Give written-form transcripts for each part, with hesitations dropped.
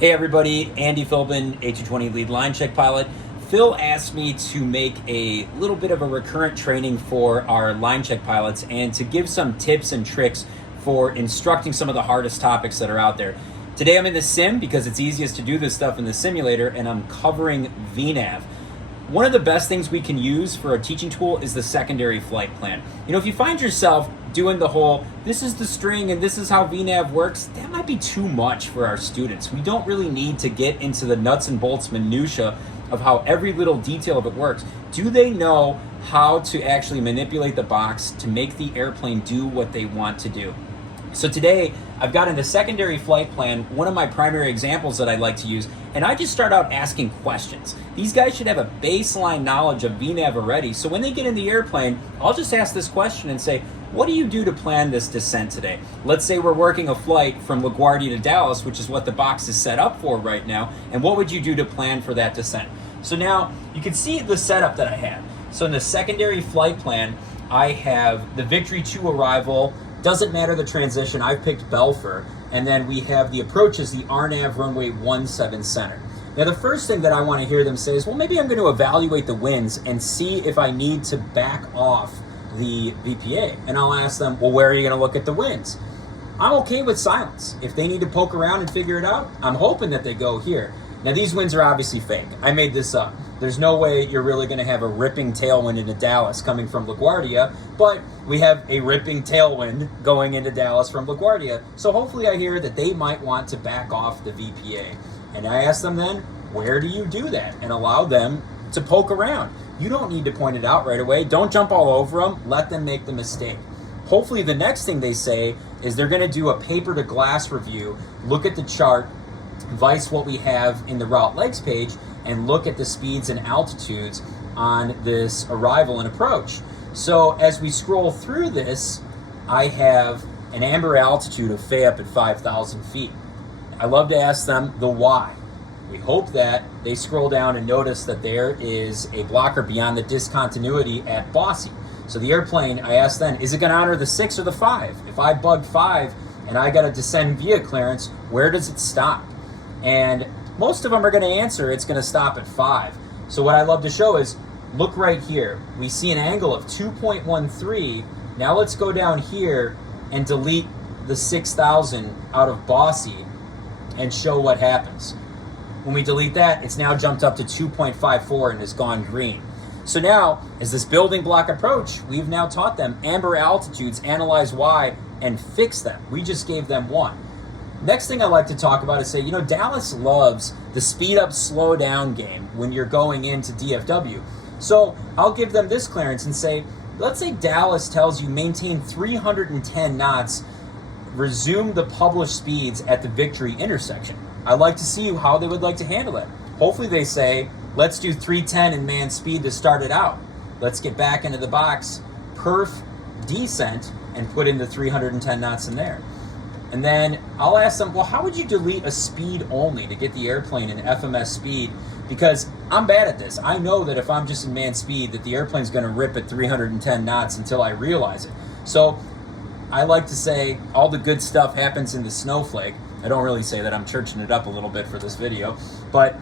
Hey everybody, Andy Philbin, A220 lead line check pilot. Phil asked me to make a little bit of a recurrent training for our line check pilots and to give some tips and tricks for instructing some of the hardest topics that are out there. Today I'm in the sim because it's easiest to do this stuff in the simulator, and I'm covering VNAV. One of the best things we can use for a teaching tool is the secondary flight plan. You know, if you find yourself doing the whole, this is the string and this is how VNAV works, that might be too much for our students. We don't really need to get into the nuts and bolts minutia of how every little detail of it works. Do they know how to actually manipulate the box to make the airplane do what they want to do? So today, I've got in the secondary flight plan one of my primary examples that I like to use, and I just start out asking questions. These guys should have a baseline knowledge of VNAV already, so when they get in the airplane, I'll just ask this question and say, what do you do to plan this descent today? Let's say we're working a flight from LaGuardia to Dallas, which is what the box is set up for right now, and what would you do to plan for that descent? So now, you can see the setup that I have. So in the secondary flight plan, I have the Victory 2 arrival. Doesn't matter the transition, I've picked Belfer, and then we have the approach as the RNAV runway 17 center. Now the first thing that I want to hear them say is, well, maybe I'm going to evaluate the winds and see if I need to back off the VPA. And I'll ask them, well, where are you going to look at the winds? I'm okay with silence. If they need to poke around and figure it out, I'm hoping that they go here. Now these winds are obviously fake. I made this up. There's no way you're really going to have a ripping tailwind into Dallas coming from LaGuardia, but we have a ripping tailwind going into Dallas from LaGuardia. So hopefully I hear that they might want to back off the VPA. And I ask them then, where do you do that? And allow them to poke around. You don't need to point it out right away. Don't jump all over them. Let them make the mistake. Hopefully the next thing they say is they're going to do a paper to glass review, look at the chart, vice what we have in the route legs page, and look at the speeds and altitudes on this arrival and approach. So as we scroll through this, I have an amber altitude of FAY up at 5,000 feet. I love to ask them the why. We hope that they scroll down and notice that there is a blocker beyond the discontinuity at Bosse. So the airplane, I asked them, is it going to honor the 6 or the 5? If I bug 5 and I got to descend via clearance, where does it stop? And most of them are going to answer it's going to stop at 5. So what I love to show is, look right here. We see an angle of 2.13. Now let's go down here and delete the 6,000 out of Bosse and show what happens. When we delete that, it's now jumped up to 2.54 and has gone green. So now, as this building block approach, we've now taught them amber altitudes, analyze why, and fix them. We just gave them one. Next thing I like to talk about is say, you know, Dallas loves the speed up, slow down game when you're going into DFW. So I'll give them this clearance and say, let's say Dallas tells you maintain 310 knots, resume the published speeds at the Victory intersection. I'd like to see how they would like to handle it. Hopefully they say, let's do 310 in man speed to start it out. Let's get back into the box, perf descent, and put in the 310 knots in there. And then I'll ask them, well, how would you delete a speed only to get the airplane in FMS speed? Because I'm bad at this. I know that if I'm just in man speed, that the airplane's going to rip at 310 knots until I realize it. So I like to say all the good stuff happens in the snowflake. I don't really say that. I'm churching it up a little bit for this video. But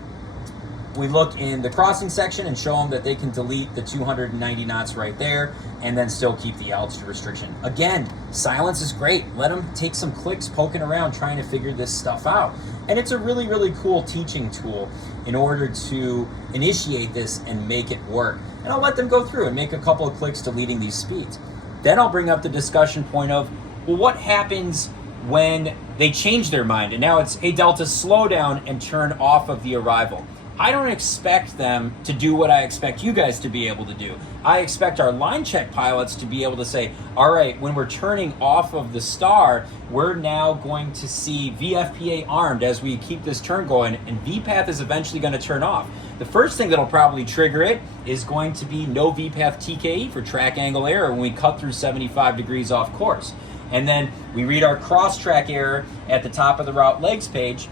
we look in the crossing section and show them that they can delete the 290 knots right there and then still keep the altitude restriction. Again, silence is great. Let them take some clicks poking around trying to figure this stuff out. And it's a really, really cool teaching tool in order to initiate this and make it work. And I'll let them go through and make a couple of clicks deleting these speeds. Then I'll bring up the discussion point of, well, what happens when they change their mind? And now it's, hey, Delta, slow down and turn off of the arrival. I don't expect them to do what I expect you guys to be able to do. I expect our line check pilots to be able to say, all right, when we're turning off of the star, we're now going to see VFPA armed as we keep this turn going, and VPATH is eventually going to turn off. The first thing that'll probably trigger it is going to be no VPATH TKE for track angle error when we cut through 75 degrees off course. And then we read our cross track error at the top of the route legs page,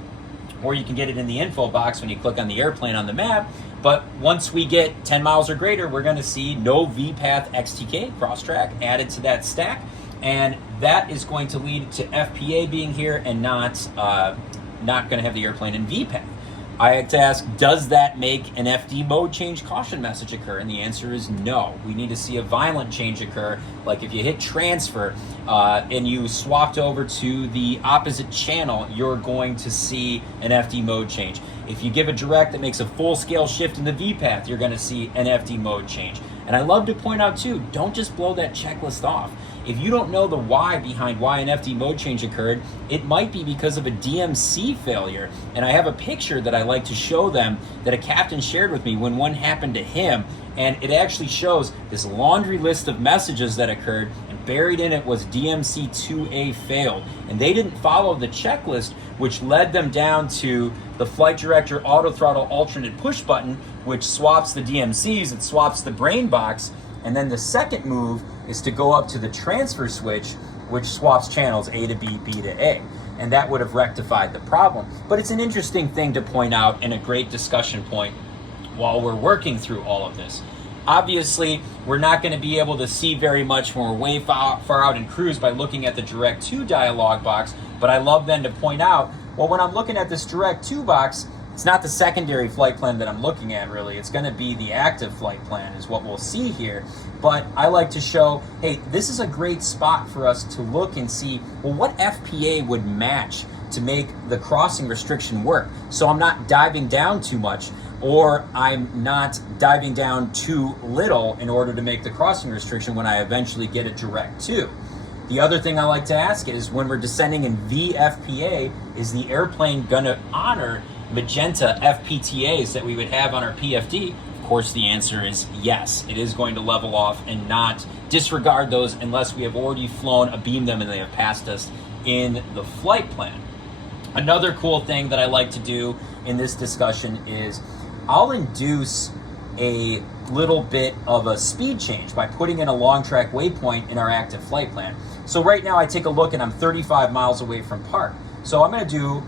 or you can get it in the info box when you click on the airplane on the map. But once we get 10 miles or greater, we're going to see no VPATH XTK cross-track added to that stack. And that is going to lead to FPA being here and not not going to have the airplane in VPAC. I had to ask, does that make an FD mode change caution message occur? And the answer is no. We need to see a violent change occur, like if you hit transfer and you swapped over to the opposite channel, you're going to see an FD mode change. If you give a direct that makes a full-scale shift in the VPATH, you're going to see an FD mode change. And I love to point out too, don't just blow that checklist off. If you don't know the why behind why an FD mode change occurred, it might be because of a DMC failure. And I have a picture that I like to show them that a captain shared with me when one happened to him. And it actually shows this laundry list of messages that occurred, and buried in it was DMC 2A failed. And they didn't follow the checklist, which led them down to the flight director auto throttle alternate push button, which swaps the DMCs, it swaps the brain box. And then the second move is to go up to the transfer switch, which swaps channels A to B, B to A. And that would have rectified the problem. But it's an interesting thing to point out and a great discussion point while we're working through all of this. Obviously, we're not going to be able to see very much when we're way far out in cruise by looking at the Direct 2 dialog box, but I love then to point out, well, when I'm looking at this Direct 2 box, it's not the secondary flight plan that I'm looking at, really. It's going to be the active flight plan is what we'll see here. But I like to show, hey, this is a great spot for us to look and see, well, what FPA would match to make the crossing restriction work? So I'm not diving down too much, or I'm not diving down too little in order to make the crossing restriction when I eventually get a Direct 2. The other thing I like to ask is, when we're descending in VFPA, is the airplane going to honor magenta FPTAs that we would have on our PFD? Of course, the answer is yes. It is going to level off and not disregard those unless we have already flown a beam them and they have passed us in the flight plan. Another cool thing that I like to do in this discussion is I'll induce a little bit of a speed change by putting in a long track waypoint in our active flight plan. So right now I take a look and I'm 35 miles away from park. So I'm going to do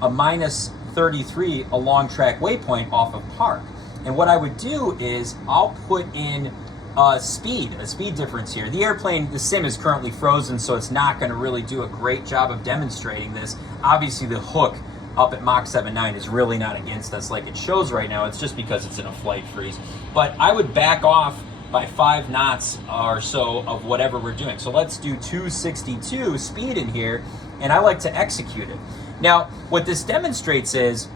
a minus 33, a long track waypoint off of park. And what I would do is I'll put in a speed difference here. The airplane, the sim is currently frozen, so it's not going to really do a great job of demonstrating this. Obviously the hook up at Mach 7.9 is really not against us like it shows right now. It's just because it's in a flight freeze. But I would back off by 5 knots or so of whatever we're doing. So let's do 262 speed in here, and I like to execute it. Now, what this demonstrates is,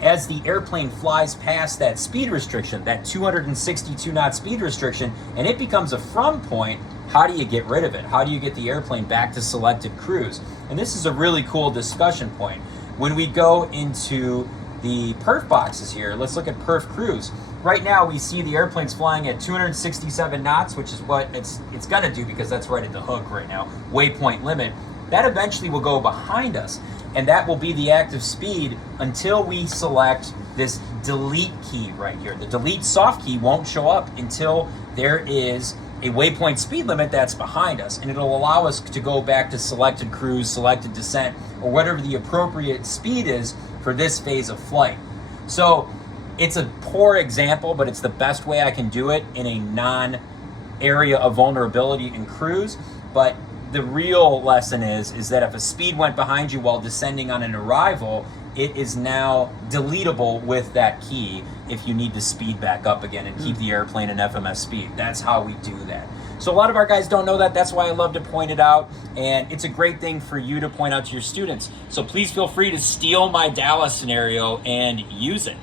as the airplane flies past that speed restriction, that 262 knot speed restriction, and it becomes a from point, how do you get rid of it? How do you get the airplane back to selected cruise? And this is a really cool discussion point. When we go into the perf boxes here, let's look at perf cruise. Right now we see the airplane's flying at 267 knots, which is what it's gonna do because that's right at the hook right now, waypoint limit. That eventually will go behind us, and that will be the active speed until we select this delete key right here. The delete soft key won't show up until there is a waypoint speed limit that's behind us, and it'll allow us to go back to selected cruise, selected descent, or whatever the appropriate speed is for this phase of flight. So it's a poor example, but it's the best way I can do it in a non-area of vulnerability in cruise. But the real lesson is that if a speed went behind you while descending on an arrival, it is now deletable with that key if you need to speed back up again and keep the airplane in FMS speed. That's how we do that. So a lot of our guys don't know that. That's why I love to point it out. And it's a great thing for you to point out to your students. So please feel free to steal my Dallas scenario and use it.